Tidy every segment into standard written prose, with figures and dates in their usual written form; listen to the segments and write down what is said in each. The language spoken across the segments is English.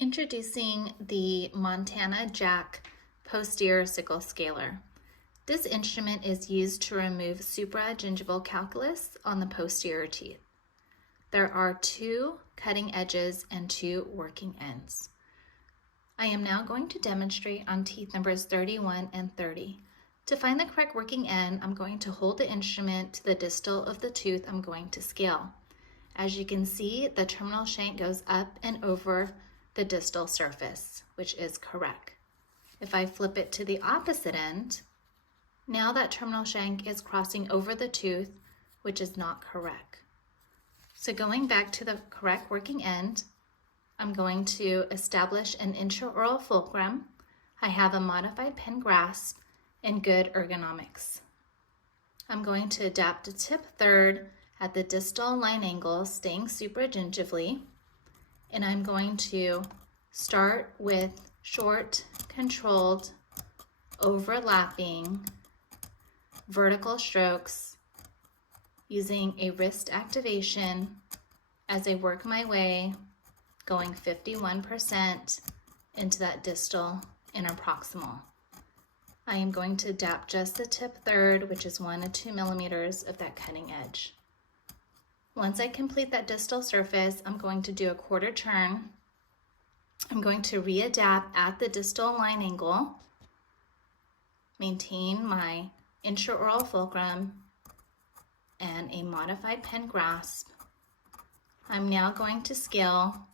Introducing the Montana Jack posterior sickle scaler. This instrument is used to remove supragingival calculus on the posterior teeth. There are 2 cutting edges and 2 working ends. I am now going to demonstrate on teeth numbers 31 and 30. To find the correct working end, I'm going to hold the instrument to the distal of the tooth I'm going to scale. As you can see, the terminal shank goes up and over the distal surface, which is correct. If I flip it to the opposite end, now that terminal shank is crossing over the tooth, which is not correct. So going back to the correct working end, I'm going to establish an intraoral fulcrum. I have a modified pen grasp and good ergonomics. I'm going to adapt a tip third at the distal line angle, staying supragingivally. And I'm going to start with short, controlled, overlapping vertical strokes using a wrist activation as I work my way, going 51% into that distal interproximal. I am going to adapt just the tip third, which is 1 to 2 millimeters of that cutting edge. Once I complete that distal surface, I'm going to do a quarter turn. I'm going to readapt at the distal line angle, maintain my intraoral fulcrum and a modified pen grasp. I'm now going to scale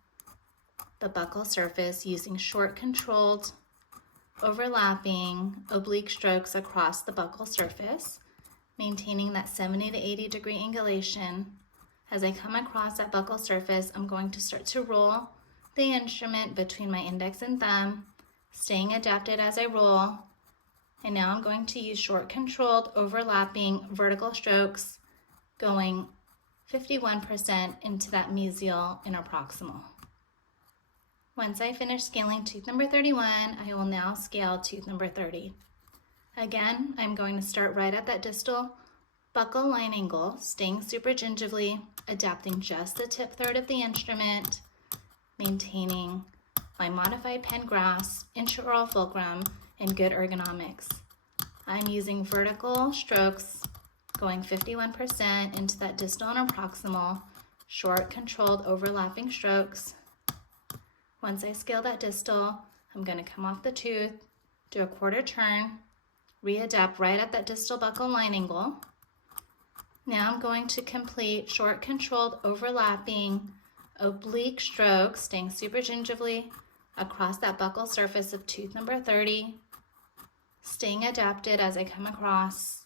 the buccal surface using short, controlled, overlapping oblique strokes across the buccal surface, maintaining that 70 to 80 degree angulation. As I come across that buccal surface, I'm going to start to roll the instrument between my index and thumb, staying adapted as I roll. And now I'm going to use short, controlled, overlapping vertical strokes, going 51% into that mesial interproximal. Once I finish scaling tooth number 31, I will now scale tooth number 30. Again, I'm going to start right at that distal buccal line angle, staying supragingivally, adapting just the tip third of the instrument, maintaining my modified pen grasp, intraoral fulcrum, and good ergonomics. I'm using vertical strokes, going 51% into that distal interproximal, short, controlled, overlapping strokes. Once I scale that distal, I'm going to come off the tooth, do a quarter turn, readapt right at that distal buccal line angle. Now I'm going to complete short, controlled, overlapping oblique strokes, staying supragingivally across that buccal surface of tooth number 30, staying adapted as I come across.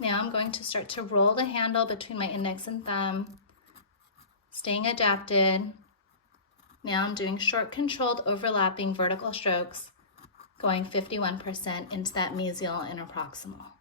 Now I'm going to start to roll the handle between my index and thumb, staying adapted. Now I'm doing short, controlled, overlapping vertical strokes, going 51% into that mesial interproximal.